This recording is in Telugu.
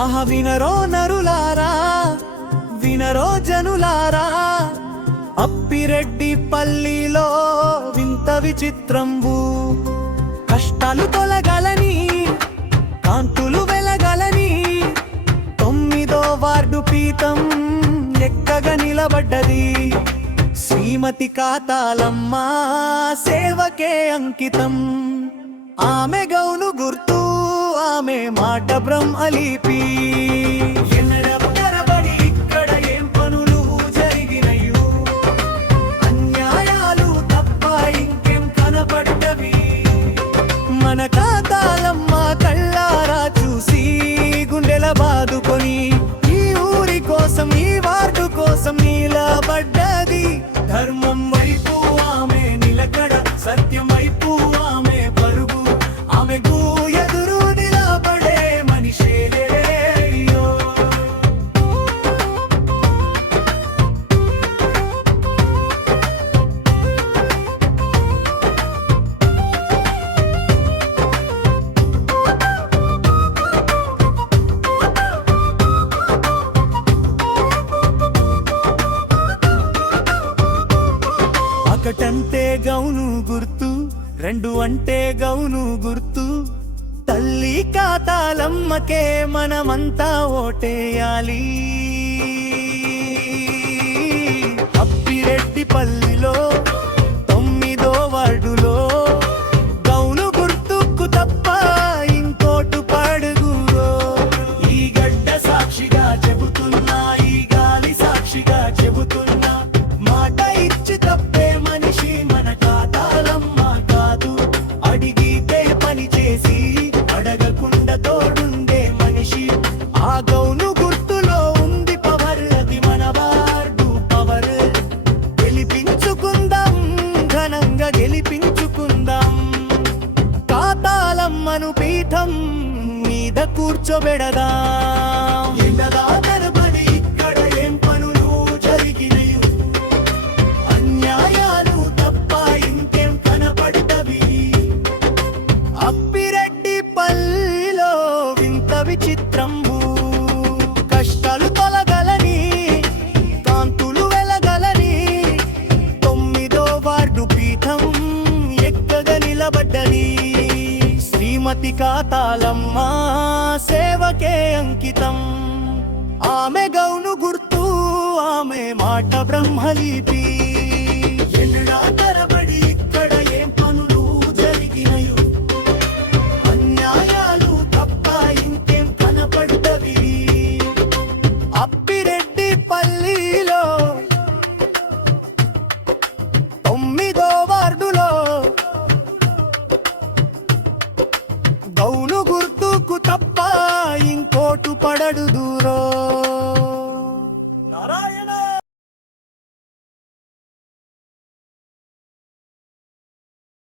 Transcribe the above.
ఆహ వినరో నరులారా, వినరో జనులారా, అప్పిరెడ్డి పల్లిలో వింత విచిత్రంబు. కష్టాలు తొలగలని, కాంతులు వెలగలని 9వ వార్డు పీఠం ఎక్కగా నిలబడ్డది. శ్రీమతి కాతాలమ్మ సేవకే అంకితం. ఆమె గౌను గుర్తు, ఆమె మాట బ్రహ్మలిపి. తరబడి ఇక్కడ ఏం పనులు జరిగినయు, అన్యాయాలు తప్ప ఇంకేం కనపడ్డవి. మన కాతాలమ్మ కళ్ళారా చూసి గుండెల బాదుకొని ఈ ఊరి కోసం, ఈ వార్డు కోసం నిలబడ్డది. ధర్మం వైపు ఆమె నిలకడ, సత్యం వైపు ఆమె పరుగు, ఆమెకు ఎదురు నిలబడే మనిషేలే. ఒకటంటే గౌను గుర్తు, 2 అంటే గౌను గుర్తు. తల్లి కాతాలమ్మకే మనమంతా ఓటేయాలి. అప్పిరెడ్డి పల్లిలో 9వ వార్డులో గౌను గుర్తుకు తప్ప ఇంకోటు పడుగురో. ఈ గడ్డ సాక్షిగా చెబుతున్నా, ఈ గాలి సాక్షిగా చెబుతున్నా, మాట ఇచ్చి తప్పే మనిషి మన కాతాలమ్మ కాదు. అడిగితే పని చేసి, అడగకుండా తోడుండే మనిషి. ఆ గౌను గుర్తులో ఉంది పవర్, అది మన వార్డు పవర్. గెలిపించుకుందాం, ఘనంగా గెలిపించుకుందాం. కాతాలమ్మను పీఠం మీద కూర్చోబెడదాం. తరబడి ఇక్కడ ఏం పనులు జరిగినయు, అన్యాయాలు తప్ప ఇంకేం కనపడ్డవి. అప్పిరెడ్డి పల్లిలో వింత విచిత్రంబు. కష్టాలు తొలగలని, కాంతులు వెలగలని 9వ వార్డు పీఠం ఎక్కగా నిలబడ్డది. శ్రీమతి కాతాలమ్మ సేవకే అంకితం. ఆమె గౌను గుర్తు, ఆమె మాట బ్రహ్మలిపి. తరబడి ఇక్కడ ఏం పనులు జరిగినయు, అన్యాయాలు తప్ప ఇంకేం కనపడ్డవి. అప్పిరెడ్డి పల్లిలో 9వ వార్డులో గౌను గుర్తుకు తప్ప ఇంకోటు పడడు దూరో. నారాయణ.